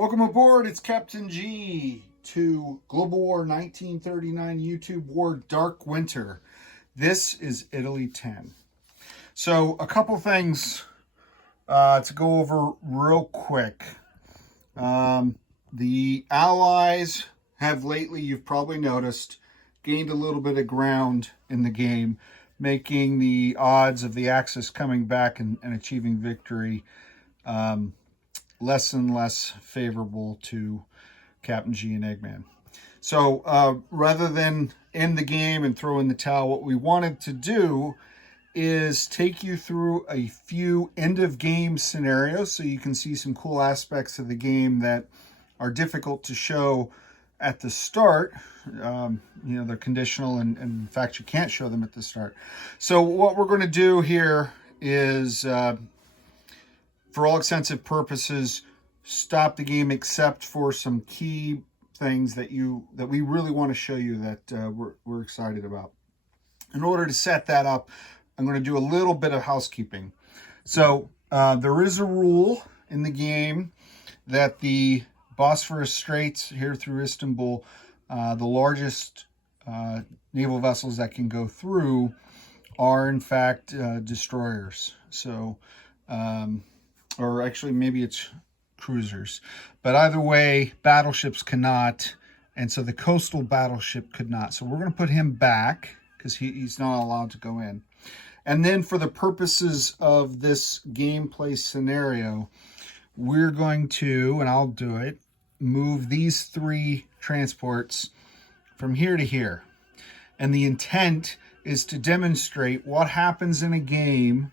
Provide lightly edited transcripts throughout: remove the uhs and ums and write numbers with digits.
Welcome aboard. It's Captain G to Global War 1939 YouTube War Dark Winter. This is Italy 10. So a couple things to go over real quick. The Allies have lately, you've probably noticed, gained a little bit of ground in the game, making the odds of the Axis coming back and achieving victory less and less favorable to Captain G and Eggman. So rather than end the game and throw in the towel, what we wanted to do is take you through a few end-of-game scenarios so you can see some cool aspects of the game that are difficult to show at the start. They're conditional, and in fact, you can't show them at the start. So what we're going to do here is, for all extensive purposes, stop the game except for some key things that we really want to show you that we're excited about. In order to set that up, I'm going to do a little bit of housekeeping. So there is a rule in the game that the Bosphorus Straits here through Istanbul, the largest naval vessels that can go through are in fact destroyers. So, or actually maybe it's cruisers. But either way, battleships cannot, and so the coastal battleship could not. So we're going to put him back because he's not allowed to go in. And then for the purposes of this gameplay scenario, we're going to, and I'll do it, move these three transports from here to here. And the intent is to demonstrate what happens in a game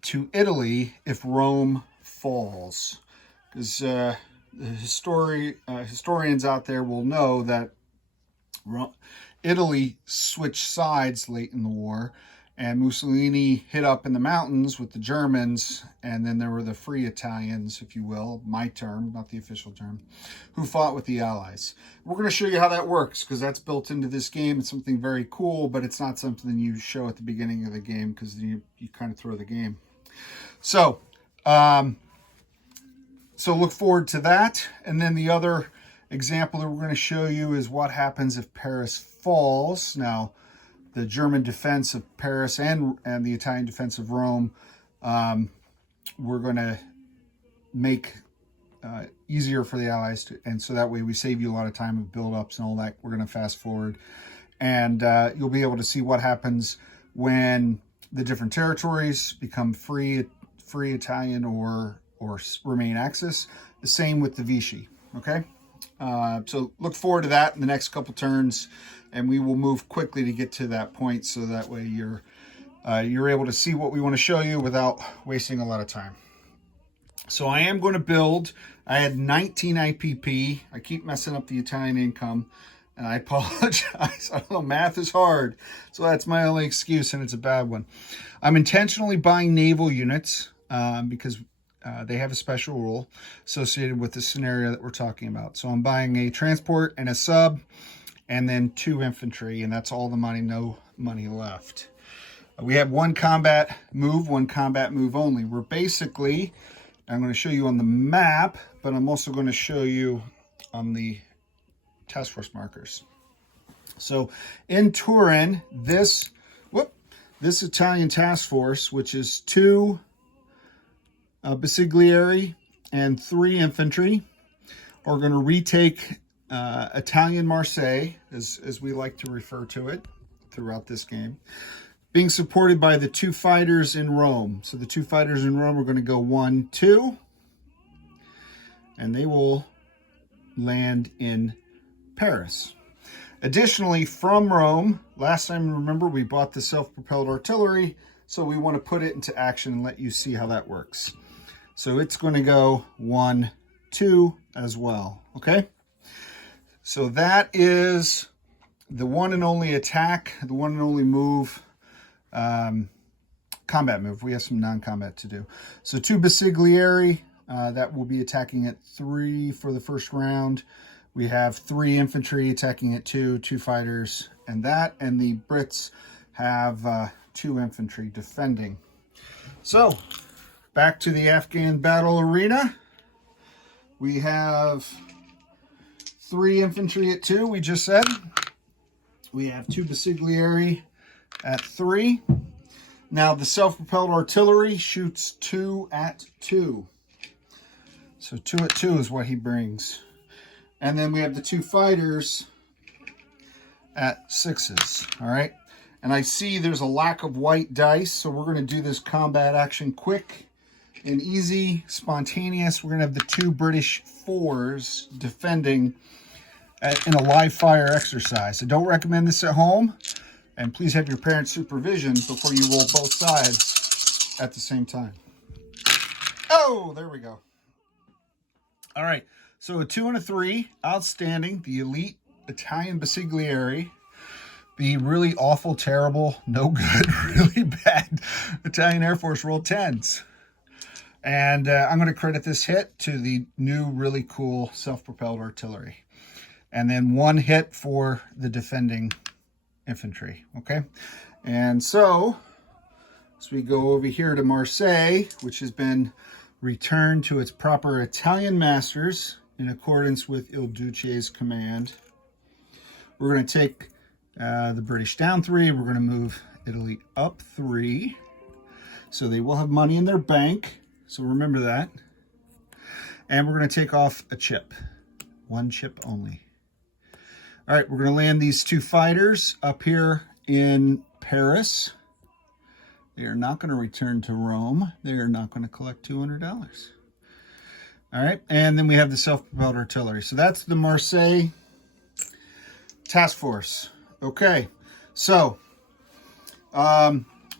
to Italy if Rome falls. Because the historians out there will know that Italy switched sides late in the war, and Mussolini hid up in the mountains with the Germans, and then there were the Free Italians, if you will, my term, not the official term, who fought with the Allies. We're going to show you how that works, because that's built into this game. It's something very cool, but it's not something you show at the beginning of the game, because you kind of throw the game. So look forward to that. And then the other example that we're going to show you is what happens if Paris falls. Now, the German defense of Paris and the Italian defense of Rome, we're going to make easier for the Allies to, and so that way we save you a lot of time of build-ups and all that. We're going to fast forward, and you'll be able to see what happens when the different territories become free Italian or remain Axis. The same with the Vichy. Okay. So look forward to that in the next couple turns, and we will move quickly to get to that point, so that way you're able to see what we want to show you without wasting a lot of time. So I am going to build. I had 19 IPP. I keep messing up the Italian income, and I apologize. I know math is hard, so that's my only excuse, and it's a bad one. I'm intentionally buying naval units because they have a special rule associated with the scenario that we're talking about. So I'm buying a transport and a sub, and then 2 infantry, and that's all the money, no money left. We have one combat move only. We're basically, I'm going to show you on the map, but I'm also going to show you on the task force markers. So in Turin, this Italian task force, which is 2 Basiglieri and 3 infantry, are going to retake Italian Marseille, as we like to refer to it throughout this game, being supported by the 2 fighters in Rome. So the 2 fighters in Rome are going to go 1, 2, and they will land in Paris. Additionally, from Rome, last time, remember, we bought the self-propelled artillery, so we want to put it into action and let you see how that works. So it's going to go 1, 2 as well, okay? So that is the one and only attack, the one and only move, combat move. We have some non-combat to do. So 2 Basiglieri, that will be attacking at 3 for the first round. We have 3 infantry attacking at 2 fighters, and the Brits have 2 infantry defending. So back to the Afghan battle arena. We have 3 infantry at 2, we just said. We have 2 Basiglieri at 3. Now the self-propelled artillery shoots 2 at 2. So 2 at 2 is what he brings. And then we have the 2 fighters at 6s. All right. And I see there's a lack of white dice, so we're going to do this combat action quick and easy, spontaneous. We're going to have the 2 British 4s defending in a live fire exercise. So don't recommend this at home. And please have your parents' supervision before you roll both sides at the same time. Oh, there we go. All right. So a 2 and a 3, outstanding. The elite Italian Basiglieri. The really awful, terrible, no good, really bad Italian Air Force rolled 10s. And I'm going to credit this hit to the new, really cool self-propelled artillery. And then 1 hit for the defending infantry, okay? And so, as we go over here to Marseille, which has been returned to its proper Italian masters in accordance with Il Duce's command, we're going to take the British down 3. We're going to move Italy up 3. So they will have money in their bank. So remember that. And we're going to take off a chip. 1 chip only. All right, we're going to land these 2 fighters up here in Paris. They are not going to return to Rome. They are not going to collect $200. All right, and then we have the self-propelled artillery. So that's the Marseille task force. Okay, so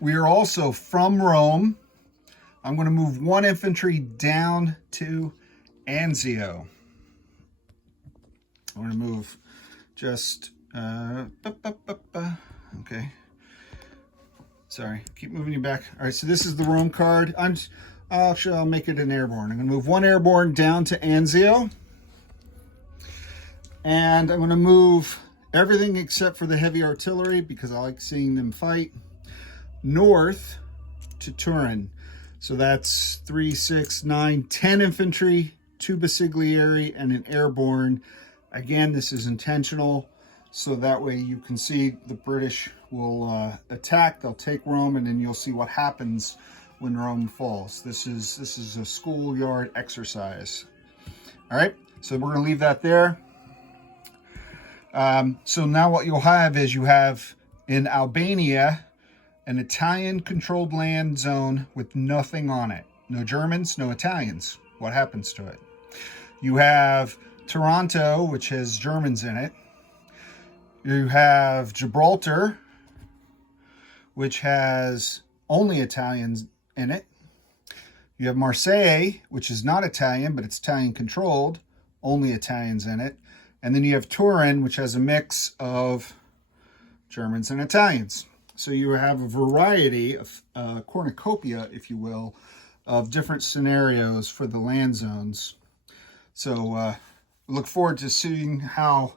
we are also from Rome. I'm going to move 1 infantry down to Anzio. I'm going to move just, okay. Sorry, keep moving you back. All right, so this is the Rome card. Actually, I'll make it an airborne. I'm going to move 1 airborne down to Anzio. And I'm going to move everything except for the heavy artillery, because I like seeing them fight, north to Turin. So that's 3, 6, 9, 10 infantry, 2 Basiglieri, and an airborne. Again, this is intentional, so that way you can see the British will attack. They'll take Rome, and then you'll see what happens when Rome falls. This is a schoolyard exercise. All right, so we're going to leave that there. So now what you'll have is you have in Albania an Italian-controlled land zone with nothing on it. No Germans, no Italians. What happens to it? You have Taranto, which has Germans in it. You have Gibraltar, which has only Italians in it. You have Marseille, which is not Italian, but it's Italian-controlled, only Italians in it. And then you have Turin, which has a mix of Germans and Italians. So you have a variety of cornucopia, if you will, of different scenarios for the land zones. So look forward to seeing how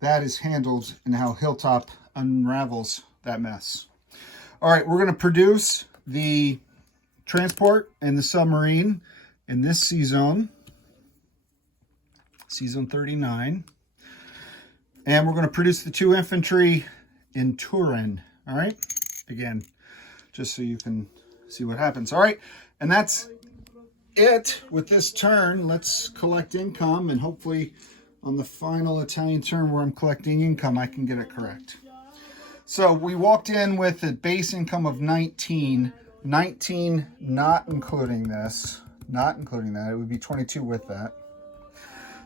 that is handled and how Hilltop unravels that mess. All right, we're going to produce the transport and the submarine in this sea zone, sea zone 39. And we're going to produce the 2 infantry in Turin. All right, again, just so you can see what happens. All right, and that's it with this turn. Let's collect income, and hopefully on the final Italian turn where I'm collecting income, I can get it correct. So we walked in with a base income of 19, not including this, not including that. It would be 22 with that.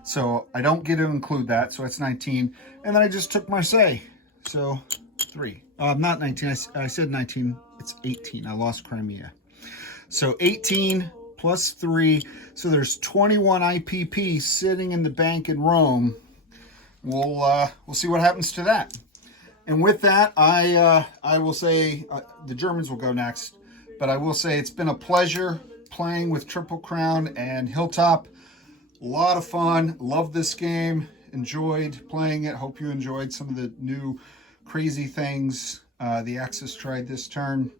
So I don't get to include that, so it's 19. And then I just took Marseille, so 3. Not 19, I said 19, it's 18. I lost Crimea. So 18 plus 3, so there's 21 IPP sitting in the bank in Rome. We'll see what happens to that. And with that, I will say the Germans will go next, but I will say it's been a pleasure playing with Triple Crown and Hilltop. A lot of fun. Love this game. Enjoyed playing it. Hope you enjoyed some of the new crazy things the Axis tried this turn.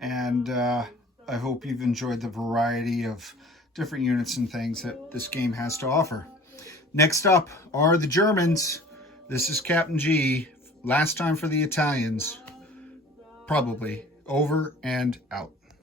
And I hope you've enjoyed the variety of different units and things that this game has to offer. Next up are the Germans. This is Captain G. Last time for the Italians. Probably. Over and out.